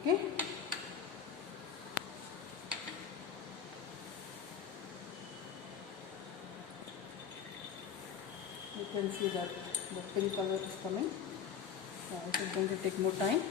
Okay. You can see that the pink color is coming. It is going to take more time.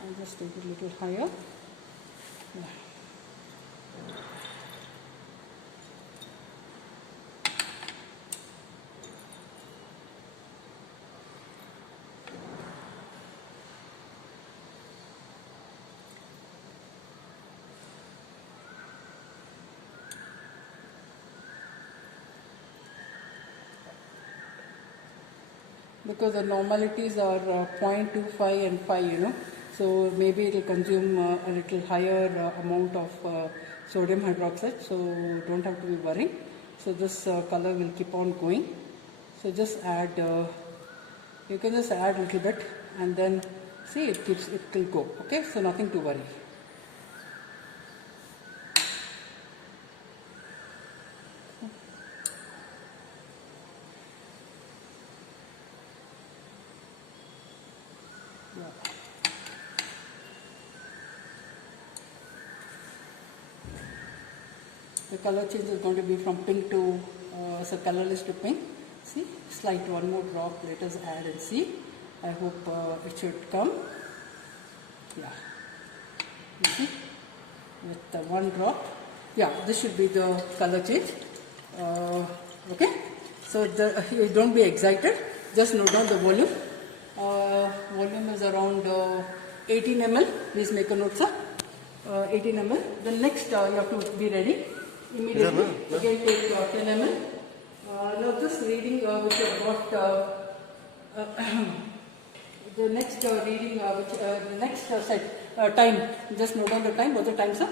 I'll just take it a little higher. Yeah. Because the normalities are 0.25 and 5, so maybe it will consume a little higher amount of sodium hydroxide, so don't have to be worried. So this color will keep on going. So just add, you can just add a little bit and then see it will go. Okay, so nothing to worry. The color change is going to be from pink to, so colorless to pink. See, slight one more drop, let us add and see. I hope it should come. Yeah, you see, with the one drop. Yeah, this should be the color change. Okay, so you don't be excited, just note down the volume. Volume is around 18 ml, please make a note, sir. 18 ml. The next you have to be ready. Immediately, again take 10 ml. Now this reading which I got, the next reading the next set, time, just note down the time. What's the time, sir?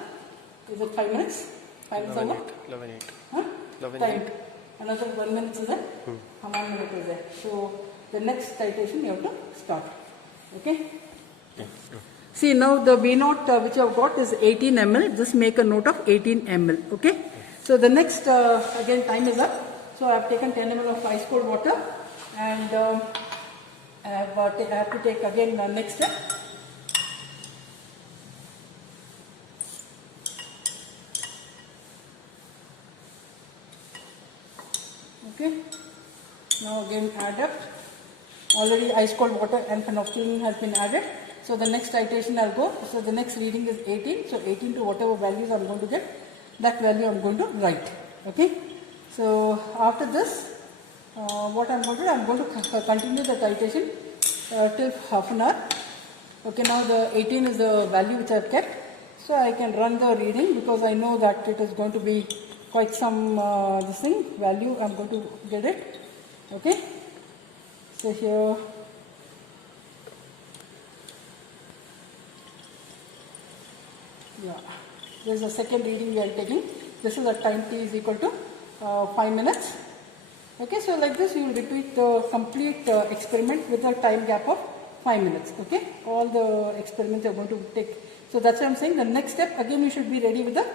Is it 5 minutes? 5 minutes over? 11:08. Huh? 11:08. Time. Another 1 minute is there? 1 minute is there. So the next titration you have to start. Okay? See, now the V0 which I have got is 18 ml. Just make a note of 18 ml. Okay. So the next again time is up. So I have taken 10 ml of ice cold water and I have to take again the next step. Okay. Now again add up. Already ice cold water and phenolphthalein has been added. So the next titration I'll go. So the next reading is 18. So 18 to whatever values I'm going to get, that value I'm going to write. Okay. So after this, what I'm going to do, I'm going to continue the titration till half an hour. Okay. Now the 18 is the value which I've kept. So I can run the reading because I know that it is going to be quite some this thing value. I'm going to get it. Okay. So here. Yeah, this is the second reading we are taking. This is the time t is equal to 5 minutes. Okay, so like this you will repeat the complete experiment with a time gap of 5 minutes. Okay, all the experiments you are going to take. So that's what I am saying. The next step again you should be ready with the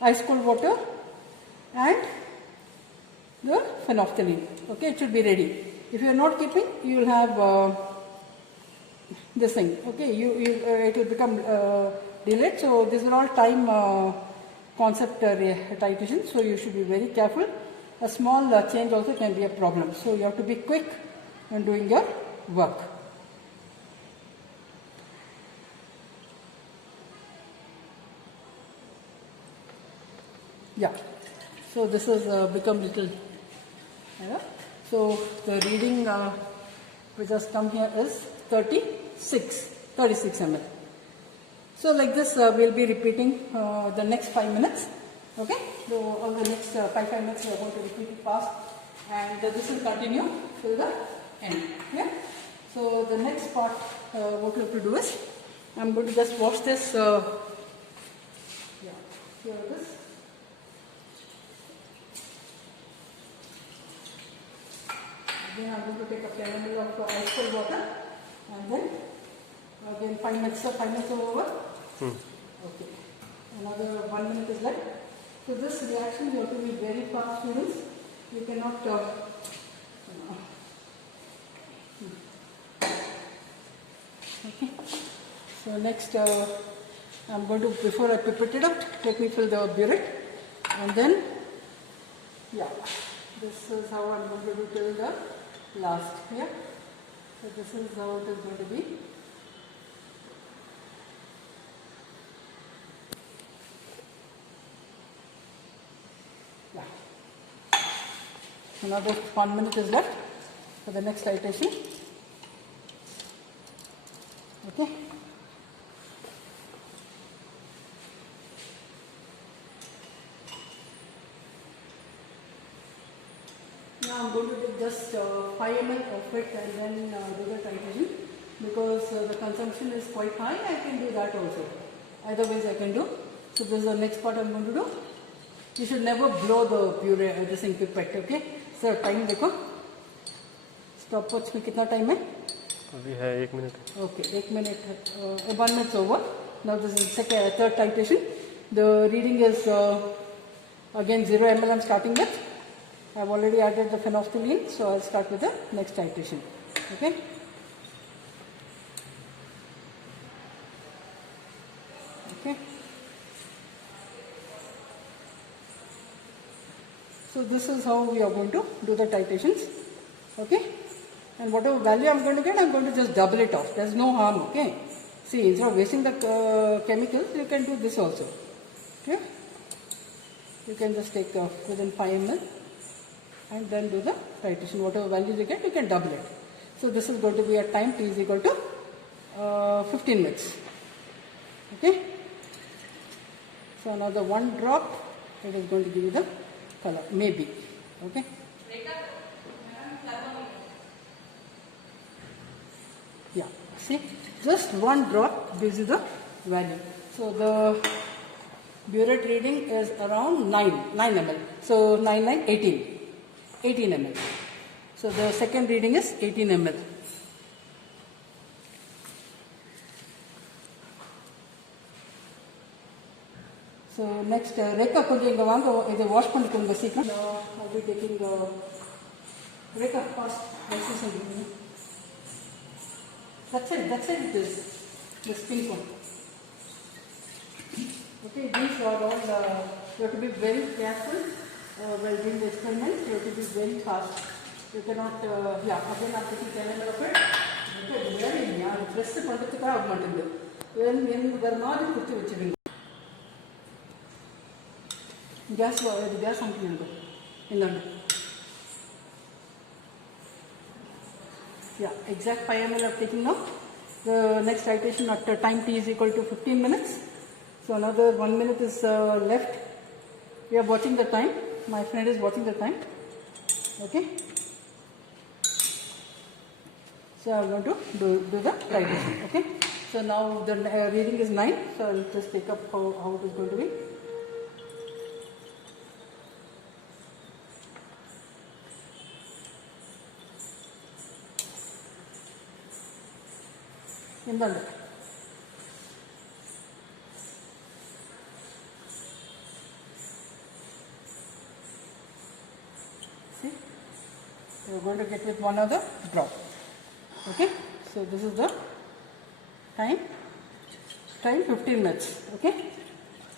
ice cold water and the phenolphthalein. Okay, it should be ready. If you are not keeping, you will have this thing. Okay, it will become delayed. So these are all time concept titration. So you should be very careful. A small change also can be a problem. So you have to be quick when doing your work. Yeah. So this has become little. So the reading which has come here is 36 ml. So like this we'll be repeating the next 5 minutes. Okay, so all the next 5 minutes we are going to repeat it fast and this will continue till the end. Yeah. So the next part what we have to do is I'm going to just wash this. Yeah, here it is. Then I'm going to take a 10 ml of ice cold water and then again 5 minutes over. Okay. Another 1 minute is left. So this reaction you have to be very fast, students. You cannot okay. So next, I'm going to, before I pipette it out, let me fill the burette, and then, yeah, this is how I'm going to do till the last. Yeah. So this is how it is going to be. Yeah. Another 1 minute is left for the next titration. Okay. Now I'm going to take just 5 ml of it and then do the titration, because the consumption is quite high. I can do that also. Either ways I can do. So this is the next part I'm going to do. You should never blow the puree this in pipette. Okay. So time देखो. Stopwatch में कितना time है? अभी है 1 minute. Okay, 1 minute. 1 minute over. Now this is third titration. The reading is again 0 ml. I'm starting with. I've already added the phenolphthalein, so I'll start with the next titration. Okay. Okay. So this is how we are going to do the titrations. Okay. And whatever value I'm going to get, I'm going to just double it off. There's no harm. Okay. See, instead of wasting the chemicals, you can do this also. Okay. You can just take within 5 ml. And then do the titration. Whatever values you get, you can double it. So this is going to be at time t is equal to 15 minutes. Okay. So another 1 drop, it is going to give you the color, maybe. Okay. Yeah. See, just 1 drop gives you the value. So the burette reading is around 9 ml. So 18 ml. So the second reading is 18 ml. So next, Rekha konja inga vaanga idu wash pannikonga seekiram. I'll be taking Rekha first. That's it it is. This pink one. Okay, these are all, you have to be very careful while doing the experiment. You have to be very fast. You cannot, yeah, again I'm taking 10 ml of it. Okay, very, yeah, press it on the car. When the margin put it gas something in London. Yeah, exact 5 ml of taking now. The next titration at time t is equal to 15 minutes. So another 1 minute is left. We are watching the time. My friend is watching the time. Okay. So I am going to do the titration. Okay. So now the reading is 9. So I will just take up how it is going to be. In the see, we are going to get with one other drop. Okay, so this is the time 15 minutes. Okay,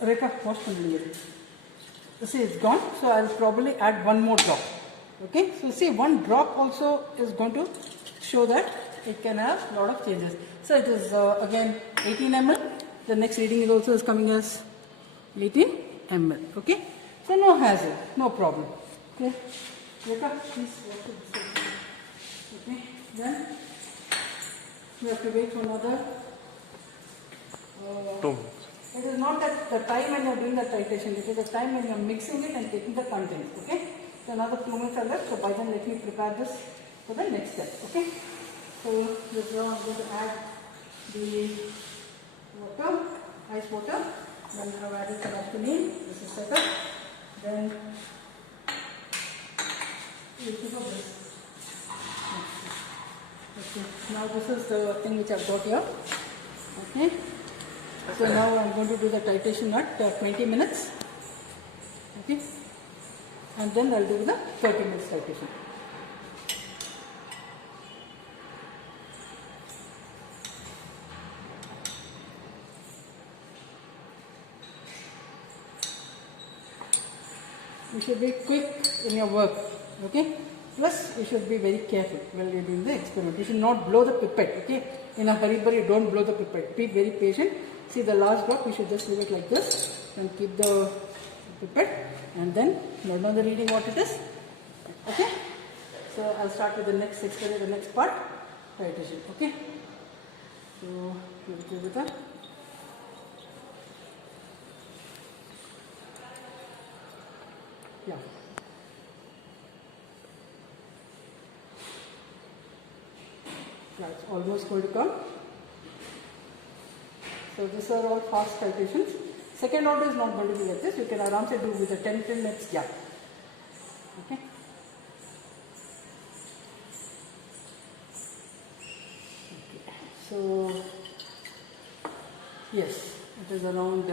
Rekha, wash it. See, it's gone, so I'll probably add 1 more drop. Okay, so see, 1 drop also is going to show that it can have a lot of changes. So it is again 18 ml. The next reading is also coming as 18 ml. Okay, so no hassle, no problem. Okay, Rekha, please wash it. Okay, then you have to wait for another 2 minutes. It is not that the time when you are doing the titration, it is the time when you are mixing it and taking the contents. Okay, so another 2 minutes are left. So by then let me prepare this for the next step. Okay, so this is how I'm going to add the water, ice water. Then I have added some phenolphthalein. This is set up. Then you keep up this. Okay, now this is the thing which I've got here. Okay, so now I'm going to do the titration at 20 minutes. Okay, and then I'll do the 30 minutes titration. you should be quick in your work, okay? Plus, you should be very careful while you're doing the experiment. You should not blow the pipette, okay? In a hurry, don't blow the pipette. Be very patient. See the last drop, you should just leave it like this and keep the pipette, and then note down the reading what it is, okay? So I'll start with the next experiment, the next part, titration, okay? So we'll go with that. Yeah. Yeah, it's almost going to come. So these are all fast titrations. Second order is not going to be like this. You can aram se do with a 10 minutes gap. Okay. So yes, it is around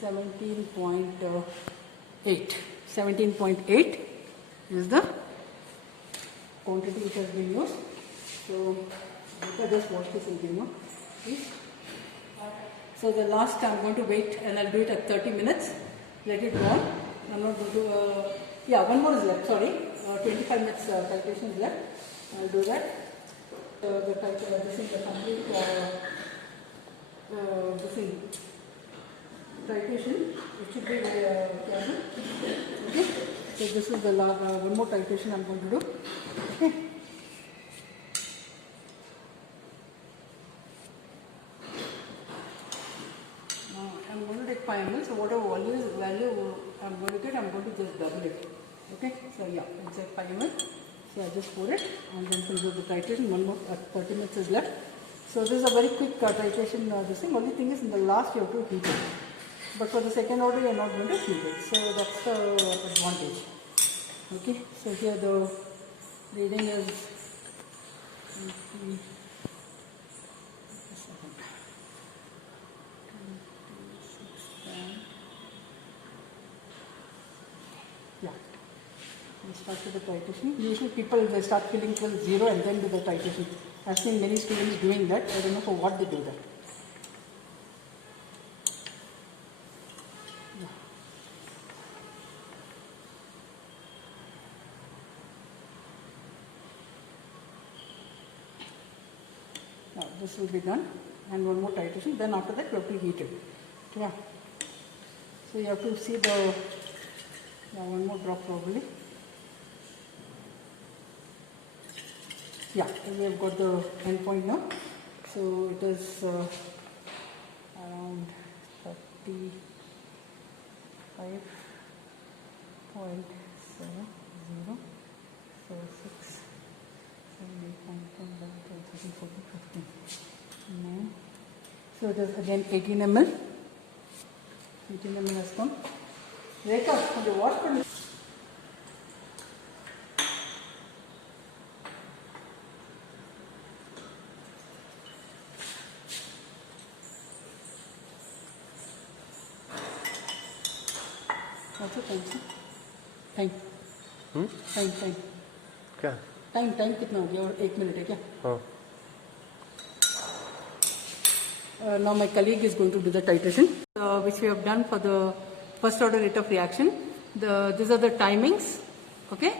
17.8. 17.8 is the quantity which has been used. So let us just watch this again, please. So the last I'm going to wait, and I'll do it at 30 minutes. Let it go on. I'm not going to. Yeah, one more is left. Sorry, 25 minutes titration is left. I'll do that. This is the complete this is titration. It should be careful. Okay. So this is the one more titration I'm going to do. Okay. Now I'm going to take 5 ml. So whatever value I'm going to get, I'm going to just double it. Okay. So yeah, it's like 5 ml. So I just pour it and then fill with the titration. One more 30 minutes is left. So this is a very quick titration. This thing. Only thing is in the last you have to heat it. But for the second order you are not going to heat it. So that's the advantage. Okay. So here the reading is. Yeah. We start with the titration. Usually people they start filling till 0 and then do the titration. I've seen many students doing that. I don't know for what they do that. Now this will be done, and one more titration. Then after that you have to heat it. Yeah. So you have to see the one more drop probably. Yeah, we have got the end point now. So it is around 35.70. So 6, 7, 8, 9, 10, 11, 12, 13, 14, 15, 9. So it is again 18 ml. 18 ml has come. Rekha, can you wash for me? What's the time, sir? Time. Time. क्या time कितना हो गया और 1 minute है क्या? हाँ Now my colleague is going to do the titration, which we have done for the first order rate of reaction. These are the timings, okay?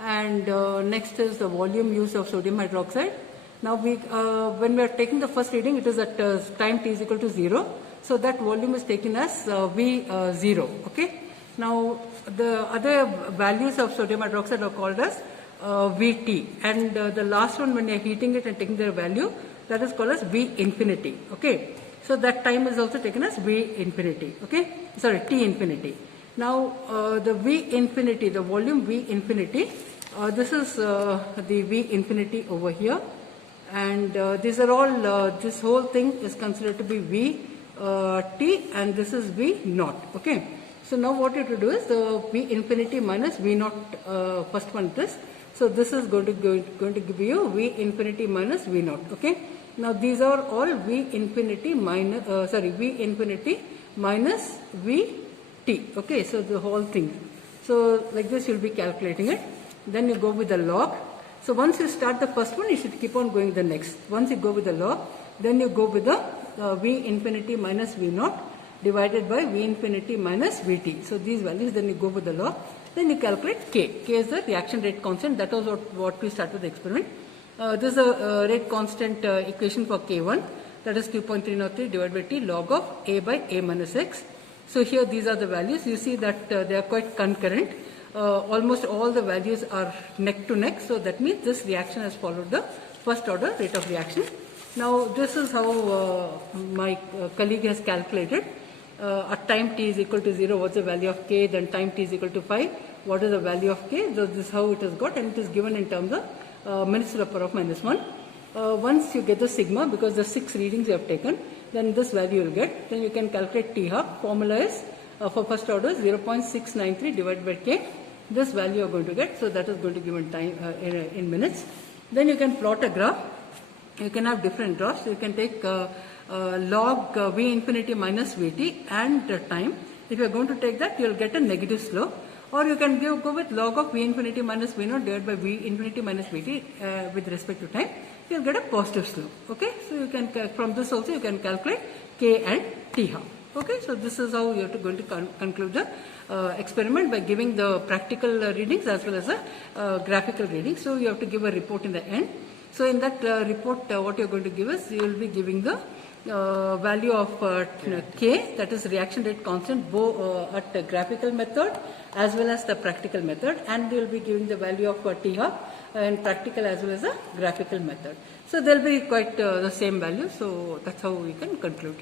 And next is the volume used of sodium hydroxide. Now when we are taking the first reading, it is at time t is equal to 0. So that volume is taken as V0, okay? Now the other values of sodium hydroxide are called as Vt, and the last one when you are heating it and taking the value, that is called as V infinity, okay? So that time is also taken as V infinity, okay? Sorry, T infinity. Now the V infinity, the volume V infinity, this is the V infinity over here, and these are all, this whole thing is considered to be V T, and this is V naught, okay? So now what you have to do is the V infinity minus V naught, first one this. So this is going to give you V infinity minus V naught, okay? Now these are all V infinity minus, V infinity minus V T, okay? So the whole thing. So like this you'll be calculating it. Then you go with the log. So once you start the first one, you should keep on going the next. Once you go with the log, then you go with the V infinity minus V naught. divided by V infinity minus Vt. So these values, then you go with the log, then you calculate K. K is the reaction rate constant. That was what we started the experiment. This is a rate constant equation for K1, that is 2.303 divided by T log of A by A minus X. So here these are the values. You see that they are quite concurrent. Almost all the values are neck to neck. So that means this reaction has followed the first order rate of reaction. Now this is how my colleague has calculated. At time t is equal to 0, what's the value of K? Then time t is equal to 5, what is the value of K? So this is how it is got, and it is given in terms of minutes to the power of minus 1. Once you get the sigma, because the 6 readings you have taken, then this value you will get. Then you can calculate T half. Formula is for first order 0.693 divided by K. This value you are going to get. So that is going to give in time in minutes. Then you can plot a graph. You can have different graphs. You can take log V infinity minus Vt and time. If you are going to take that, you will get a negative slope. Or you can go with log of V infinity minus V0 divided by V infinity minus Vt with respect to time. You will get a positive slope. Okay, so you can from this also you can calculate K and T half. Okay, so this is how you are going to conclude the experiment by giving the practical readings as well as the graphical readings. So you have to give a report in the end. So in that report, what you are going to give us, you will be giving the value of K, that is reaction rate constant, both at the graphical method as well as the practical method, and you will be giving the value of T half in practical as well as the graphical method. So they will be quite the same value. So that's how we can conclude.